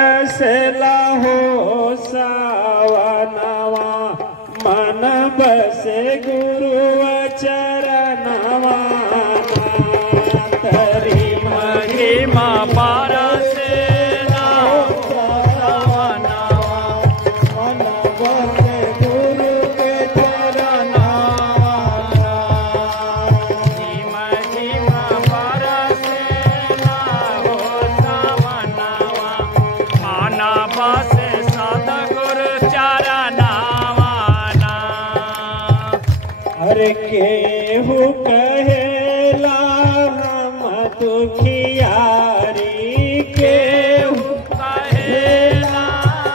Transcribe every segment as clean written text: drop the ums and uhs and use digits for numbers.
बसला हो सावनवा मन बसे गुरु चरणवा तरी महिमा परसेला सावनवा मन बसे गुरु के चरणवा महिमा परसेला हो सावनवा मन बसे सद्गुरु चरणवा हर केहू कहेला हम दुखियारी केहू कहेला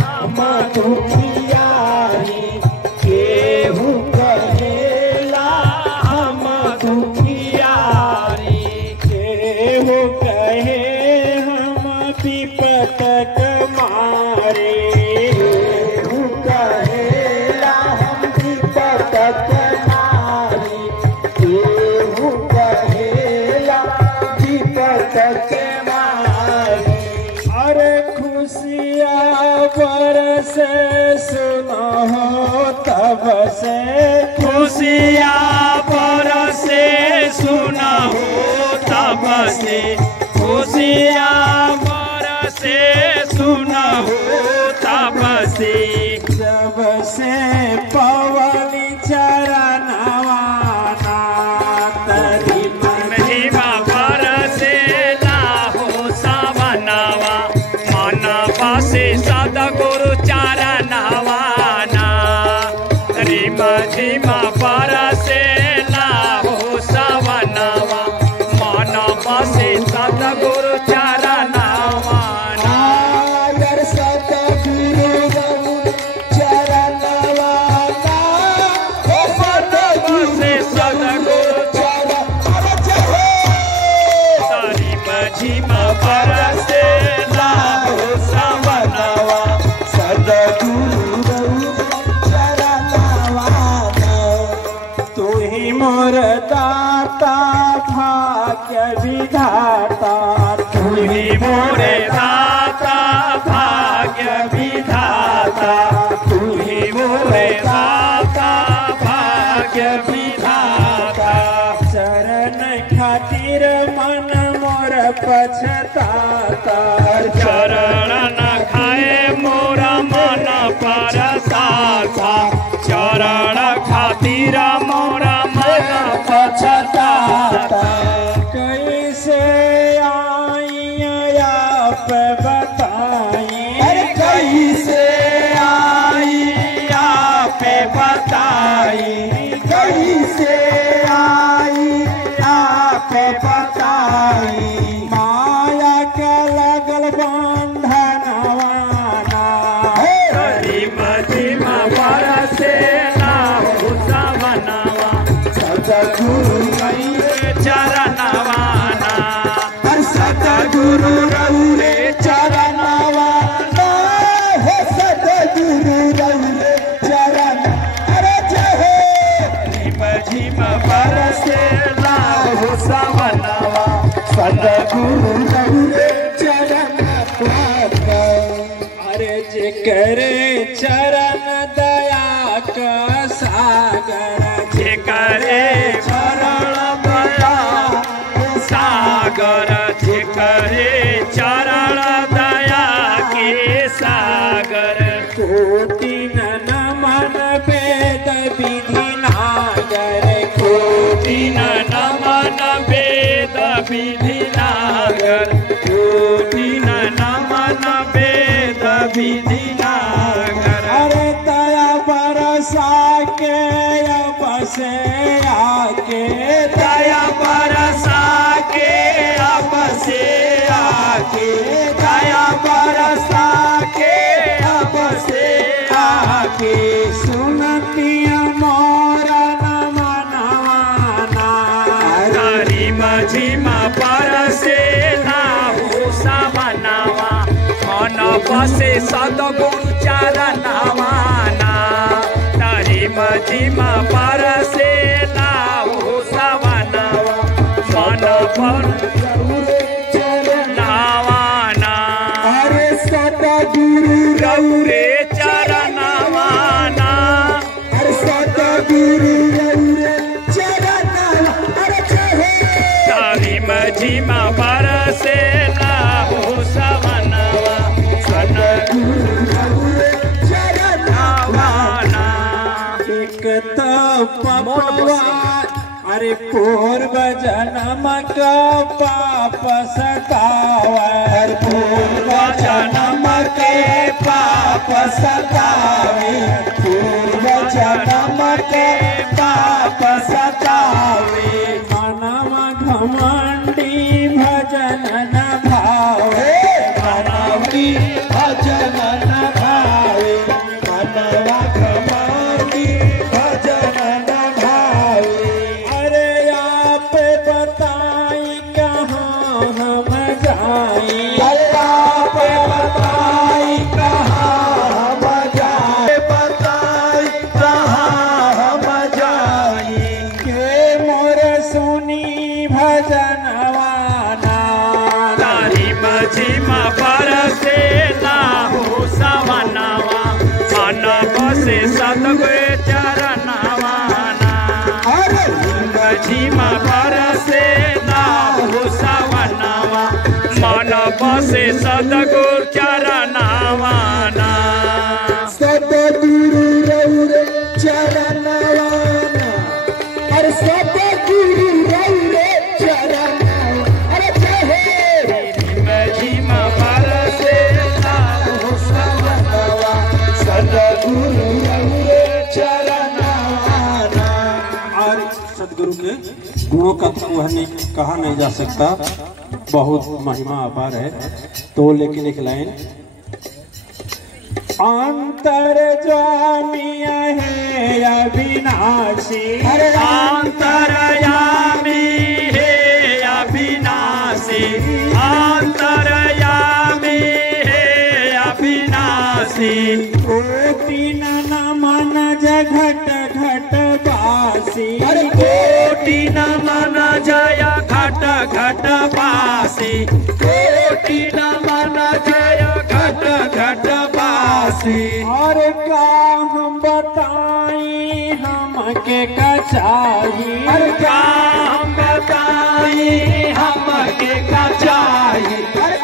हम दुखियारी केहू कहेला हम दुखियारी केहू कहे हम विपत मारे केहू कहेला हम विपत मारी केहू कहेला विपत मारी अरे खुशियाँ बरसे सुनो तब से खुशियाँ बरसे सुनहु तब से खुशियाँ बरसे सुनहु तब से जब से पवनी चरणवा तरी महिमा बरसे लाहो सावनवा मन बसे सद्गुरु चरणवा महिमा बरसे लाहो सावनवा मन बसे सद्गुरु चरणवा सतगुरु चरणवा बसे सद्गुरु तारी महिमा बरसे लाहो सावनवा सतगुरु चरणवा तू ही मोर दाता भाग्य विधाता तू ही मोरे दाता भाग्य विधाता तू ही मोरे दाता भाग्य विधाता चरण खातिर मन मोर पछताता चरण न खाए मोरा मन परसाता चरण खातिर मोरा मन पछताता कैसे आई आप बताई कैसे आई आप बताई कैसे आई आप बताई माया के लगल बंधनवाना हरि महिमा बरसे लाहो सावनवा सतगुरु चरणवा सतगुरु रौरे चरणवा सतगुरु रौरे चरण अरे जय महिमा बरसे लाहो सावनवा सतगुरु रौरे चरण अरे जे करे चरण दया का सागर जे करे चरण दया सागर जे करे चरण दया के सागर कोटि नमन वेद विधि नागर कोटि नमन वेद विधि नागर कोटि नमन वेद विधि नागर अरे दया बरसा के बसे आके दया बरसा के अब से आके दया बरसा के अब से आके सुनतिया मोरा नमनवाना तारी महिमा बरसे लाहो सावनवा मन बसे सद्गुरु चरणवा तारी महिमा बरसे लाहो सावनवा मन पर चरण नावाना अरे सत सतगुरु रौरे चरणवाना अरे सतगुरु रौरे चरणवा अरे जहे तारी मझिमा बरसेला हो सवनवा सतगुरु रौरे चरणवाना एक पपवा अरे पूर्व जन्म का पाप सतावे पूर्व जन्म के पाप सतावे पूर्व जन्म के पाप सतावे मानव घमंडी भजन न भावे मानवी भजन न भावे मानव घमंडी भजन न भावे अरे आप बताई कहाँ हम जाई आप बताई कहाँ हम जाई बताई कहाँ हम जाई के मोर सुनी भजनवाना तारी मझिमा बरसेला हो सवनवा मन बसे सतगुरु चरणवाना अरे मझिमा बरसेला हो सवनवा मन बसे सतगुरु चरणवाना सतगुरु रौरे चरणवाना अरे सतगुरु रौरे चरणवाना अरे जहे मझिमा बरसेला हो सवनवा सतगुरु रौरे चरणवाना और सतगुरु के गुणों का वर्णन कहा नहीं जा सकता, बहुत महिमा अपार है। तो लेकिन एक लाइन अंतर स्वामिया है अविनाशी अंतरयामी हे अविनाशी अंतरयामी हे अविनाशी कोटि नमन जघट घट बासी कोटि नमन जय घट घट बासी कोटि नमन जय घट घट बासी और का हम बताई हमके कचाई का हम बताई हमके कचाई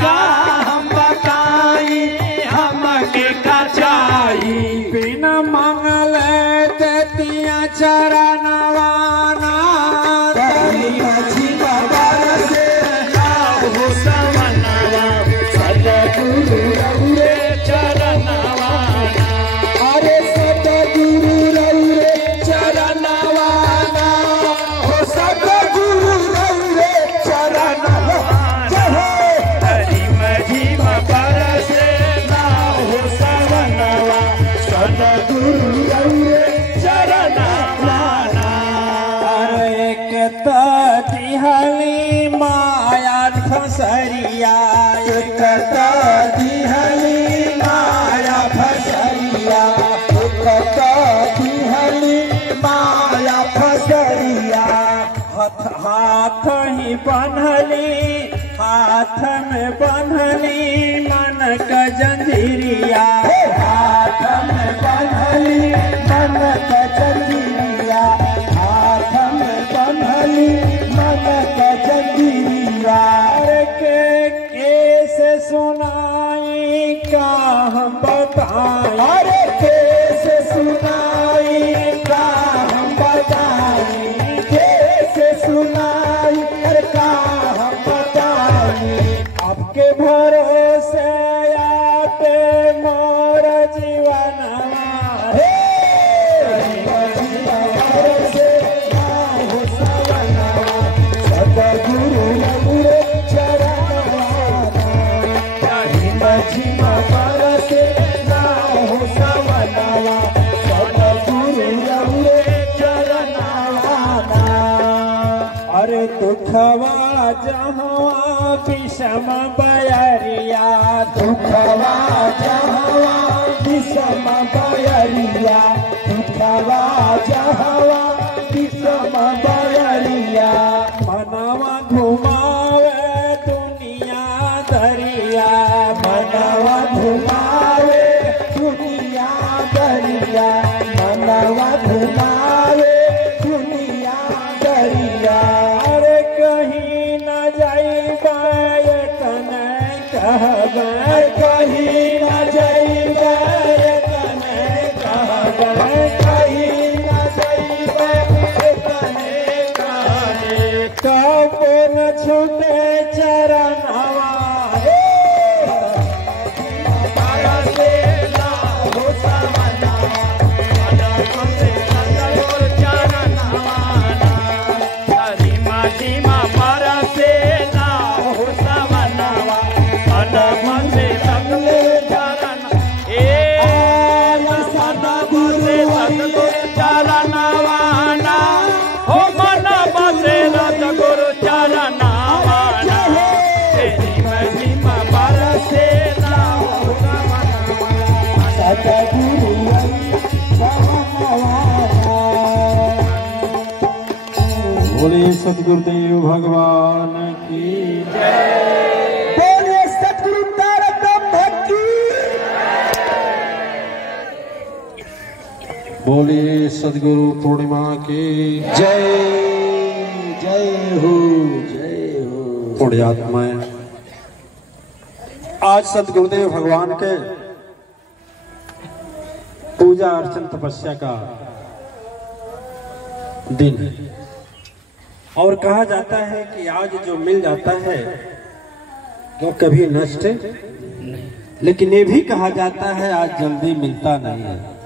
का हम बताई हमके कचाई बिना मंगल तेतिया चरणवाना मझिमा बरसेला हो सवनवा सतगुरु रौरे चरणवाना अरे सतगुरु रौरे चरणवाना हो सतगुरु रौरे चरणवाना हरि मझिमा बरसेला हो सवनवा सतगुरु रौरे चरणवाना एक तिहली माया फसरिया एक तिहली माया फसरिया एक तिहली माया फसरिया हाथ ही बन्हली हाथ में बन्हली मन का जंजीरिया हाथ में बन्हली मन का जंजीरिया हाथ में बन्हली मन का जंजीरिया कैसे सुनाई का हम बताएं अरे कैसे सुनाई का हम बताएं कैसे सुनाई अरे का हम बताएं आपके भरोसे आते मोर जीवन हे भरोसे हो सवनवा सतगुरु रौरे चरणवाना मझिमा बरसे हो सवनवा सतगुरु रौरे चरणवाना अरे दुखवा जहाँ विषम बयरिया दुखवा जहाँ विषम बयरिया दुखवा जहाँ विषम बयरिया मनवा घुमावे दुनिया दरिया मनवा घुमा सदगुरुदेव भगवान की बोलिए सतगुरु तारतम भक्ति। बोलिए सदगुरु पूर्णिमा की जय जय हो जय हो। पुण्यात्माएं, आज सदगुरुदेव भगवान के पूजा अर्चन तपस्या का दिन है और कहा जाता है कि आज जो मिल जाता है वो कभी नष्ट, लेकिन ये भी कहा जाता है आज जल्दी मिलता नहीं है।